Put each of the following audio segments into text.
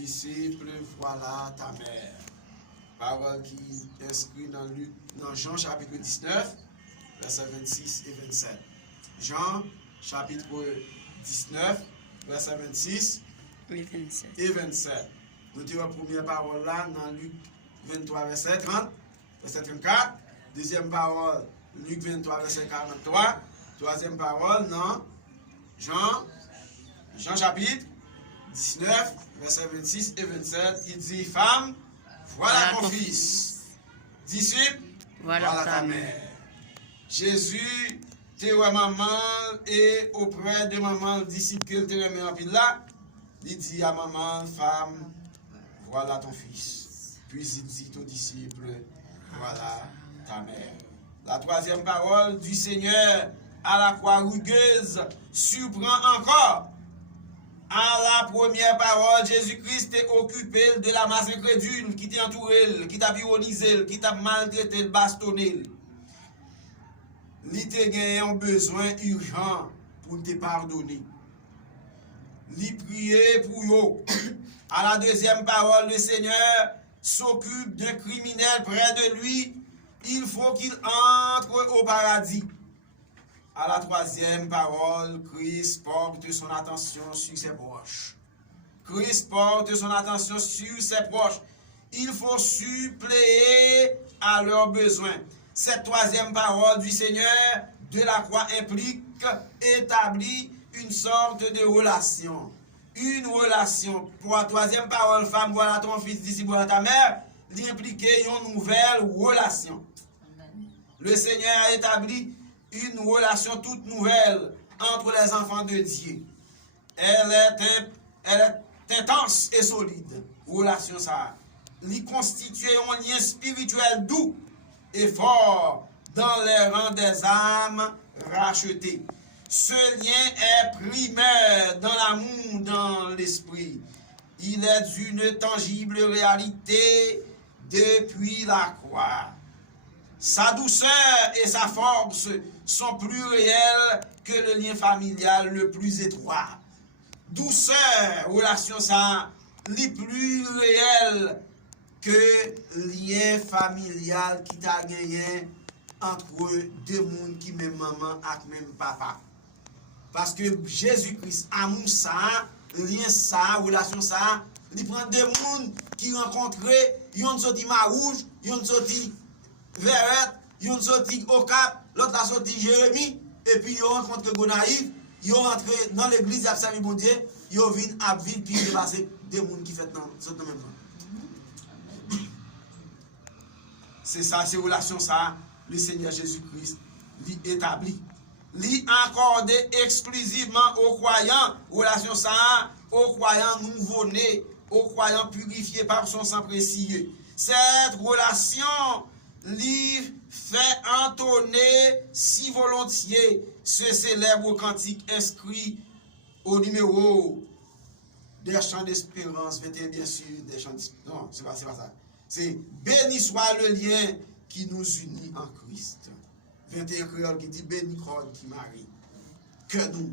disciple, voilà ta mère. Parole qui est inscrite dans Jean chapitre 19, versets 26 et 27. Jean chapitre 19, versets 26 et 27. Nous avons la première parole là dans Luc 23, verset 30, verset 34. Deuxième parole, Luc 23, verset 43. Troisième parole dans Jean chapitre 19, verset 26 et 27. Il dit, femme, voilà ton fils. Disciple, voilà ta mère. Jésus, t'es à maman et auprès de maman, le disciple qu'il te remet en pile là, il dit à maman, femme, voilà ton fils. Puis il dit au disciple, voilà ta mère. La troisième parole du Seigneur à la croix rugueuse surprend encore. À la première parole, Jésus-Christ est occupé de la masse incrédule qui t'a entouré, qui t'a ironisé, qui t'a maltraité, bastonné. Il t'a gagné un besoin urgent pour te pardonner. Il priait pour eux. À la deuxième parole, le Seigneur s'occupe d'un criminel près de lui. Il faut qu'il entre au paradis. À la troisième parole, Christ porte son attention sur ses proches. Christ porte son attention sur ses proches. Il faut suppléer à leurs besoins. Cette troisième parole du Seigneur de la croix implique, établit une sorte de relation. Une relation. Pour la troisième parole, femme, voilà ton fils, disciple, voilà ta mère, d'impliquer une nouvelle relation. Le Seigneur a établi une relation toute nouvelle entre les enfants de Dieu. Elle est intense et solide. Relation ça. Il constitue un lien spirituel doux et fort dans les rangs des âmes rachetées. Ce lien est primaire dans l'amour, dans l'esprit. Il est d'une tangible réalité depuis la croix. Sa douceur et sa force sont plus réelles que le lien familial le plus étroit. Douceur, relation ça, les plus réel que lien familial qui t'a gagné entre deux mondes qui même maman et même papa. Parce que Jésus-Christ, amour ça, lien ça, relation ça, il prend deux mondes qui rencontrent, ils ont sorti Marouge, ils ont sorti Verrette, ils ont sorti au Cap, l'autre a sorti Jérémie, et puis ils ont rencontré Gonaïve, ils ont rentré dans l'église, ils ont servi bon Dieu, ils ont vu à vivre, puis ils ont passé des mondes qui fait dans ce même temps. C'est ça, ces relations, ça, le Seigneur Jésus-Christ l'établit. Lui accordé exclusivement aux croyants, relation ça, aux croyants nouveau-nés, aux croyants purifiés par son sang précieux. Cette relation lui fait entonner si volontiers ce célèbre cantique inscrit au numéro des chants d'espérance 21, bien sûr, des chants d'espérance. Non, c'est pas ça. C'est béni soit le lien qui nous unit en Christ. 21 créole qui dit béni croix qui marie. Que nous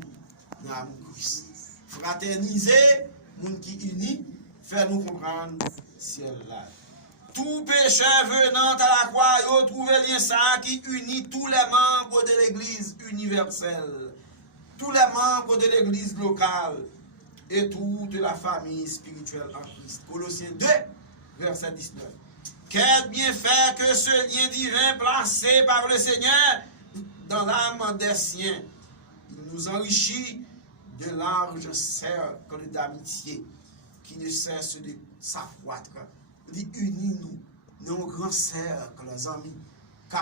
n'avons Christ. Fraterniser, monde qui unit, fait nous comprendre ciel là. Tout pécheur venant à la croix, il trouve lien ça qui unit tous les membres de l'église universelle, tous les membres de l'église locale et toute la famille spirituelle en Christ. Colossiens 2, verset 19. Quel bienfait que ce lien divin placé par le Seigneur dans l'âme des siens. Il nous enrichit de larges cercles d'amitié qui ne cessent de s'accroître. Il unit nous, nos grands cercles, les amis, qui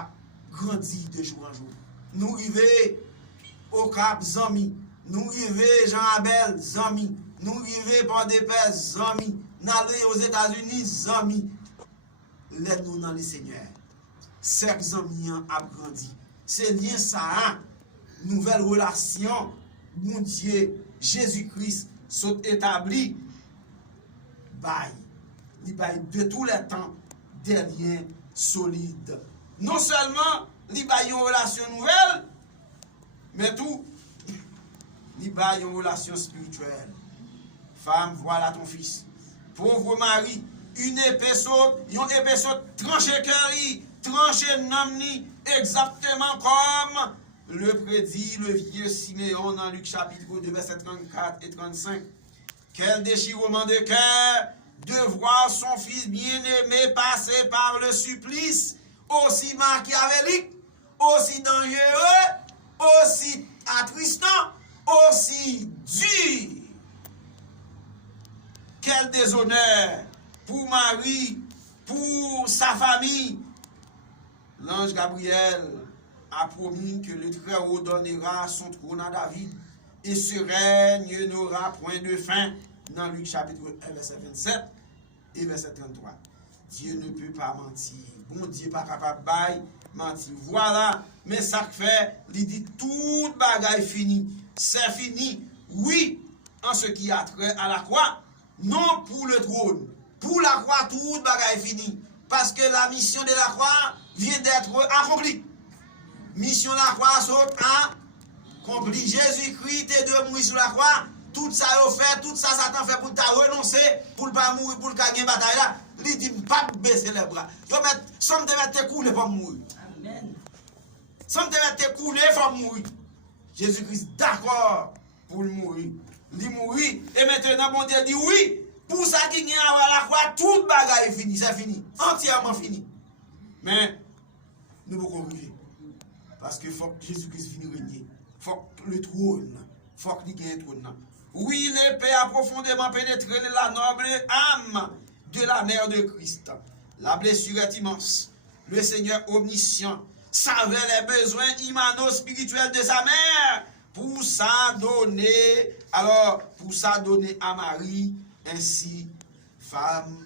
grandit de jour en jour. Nous arrivons au Cap, amis. Nous arrivons Jean-Abel, amis. Nous arrivons par des pères, amis. Nous allons aux États-Unis, amis. L'aide-nous dans le Seigneur. Ces amis ont grandi. C'est lien ça, nouvelle relation, mon Dieu, Jésus-Christ, sont établis. Bye. De tous les temps, des liens solides. Non seulement, il y a une relation nouvelle, mais tout, il y a une relation spirituelle. Femme, voilà ton fils. pauvre Marie, une épée saute, tranché cœur, tranché nam ni, exactement comme le prédit le vieux Siméon dans Luc chapitre 2, versets 34 et 35. Quel déchirement de cœur de voir son fils bien-aimé passer par le supplice, aussi machiavélique, aussi dangereux, aussi attristant, aussi dur. Quel déshonneur pour Marie, pour sa famille. L'ange Gabriel a promis que le Très-Haut donnera son trône à David et ce règne n'aura point de fin. Dans Luc chapitre 1, verset 27 et verset 33. Dieu ne peut pas mentir. Bon Dieu pas capable de mentir. Voilà, mais ça fait, il dit tout bagaille fini. C'est fini. Oui, en ce qui a trait à la croix, non pour le trône. Pour la croix, tout bagaille fini. Parce que la mission de la croix vient d'être accomplie. Mission de la croix sont accomplie. Jésus-Christ est de mourir sur la croix. Tout ça a fait, tout ça Satan fait pour t'a renoncer, pour ne pas mourir, pour le gagner une bataille là. Il dit pas baisser les bras. Sans te mettre tes coups, pour mourir. Amen. Sans te mettre tes coups, il faut mourir. Jésus-Christ d'accord pour mourir. Il mourit. Et maintenant, bon Dieu dit oui. Pour ça qui vient à la croix, toute bagaille est finie. C'est fini. Entièrement fini. Mais, nous pouvons corriger. Parce que faut que Jésus-Christ finisse de régner. Faut que le trône, faut qu'il y ait un trône. Oui, l'épée a profondément pénétré la noble âme de la mère de Christ. La blessure est immense. Le Seigneur omniscient savait les besoins imano-spirituels de sa mère pour s'adonner à Marie, ainsi, femme,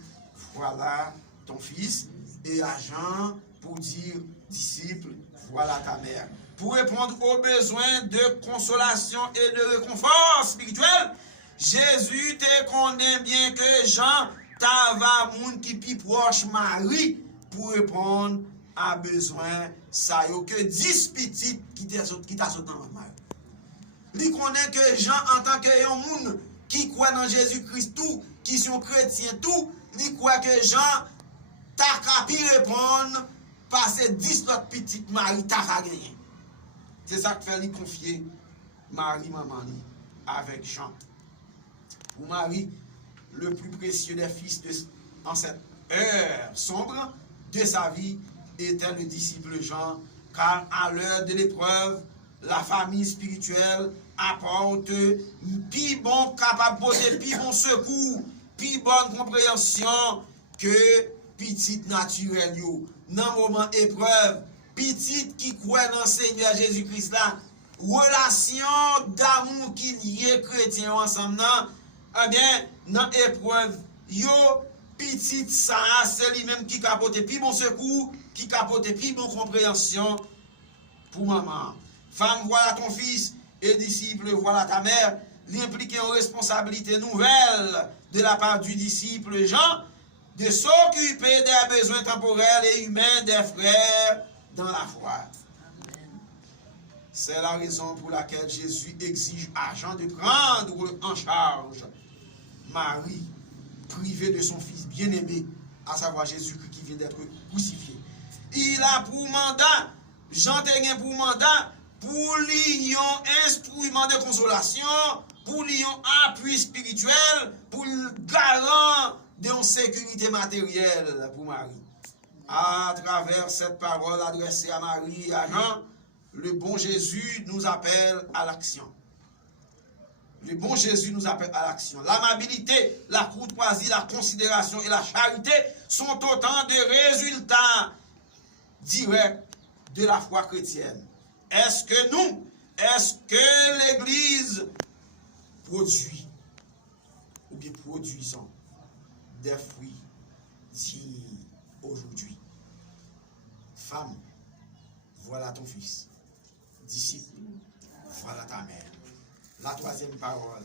voilà ton fils, et à Jean pour dire, disciple, voilà ta mère. Pour répondre aux besoins de consolation et de réconfort spirituel, Jésus te connaît bien que Jean t'ava moun qui pi proche Marie pour répondre à besoin ça yo que 10 petites qui t'a sauté dans Marie. Il connaît que Jean en tant que un moun qui croit dans Jésus-Christ tout, qui sont chrétiens tout, il croit que Jean t'a capi répondre parce que 10 autres petites Marie t'a gagné. C'est ça que fait lui confier Marie maman avec Jean. Pour Marie, le plus précieux des fils en cette heure sombre de sa vie était le disciple Jean, car à l'heure de l'épreuve, la famille spirituelle apporte plus bon capable de plus bon secours, plus bonne compréhension que petite naturelle. Dans le moment épreuve, petite qui croit dans le Seigneur Jésus-Christ là, relation d'amour qui lié chrétien ensemble, eh bien, dans l'épreuve, petite ça, c'est lui-même qui capote plus bon secours, qui capote plus bon compréhension pour maman. Femme, voilà ton fils, et disciple, voilà ta mère. L'impliquer en responsabilité nouvelle de la part du disciple Jean, de s'occuper des besoins temporels et humains des frères dans la foi. C'est la raison pour laquelle Jésus exige à Jean de prendre en charge Marie, privée de son fils bien-aimé, à savoir Jésus-Christ qui vient d'être crucifié. Il a pour mandat, Jean a pour mandat, pour lui un instrument de consolation, pour lui un appui spirituel, pour le garant de sécurité matérielle pour Marie. À travers cette parole adressée à Marie et à Jean, le bon Jésus nous appelle à l'action. Le bon Jésus nous appelle à l'action. L'amabilité, la courtoisie, la considération et la charité sont autant de résultats directs de la foi chrétienne. Est-ce que l'Église produit ou bien produisant des fruits dignes aujourd'hui? Femme, voilà ton fils. Disciple, voilà ta mère. La troisième parole,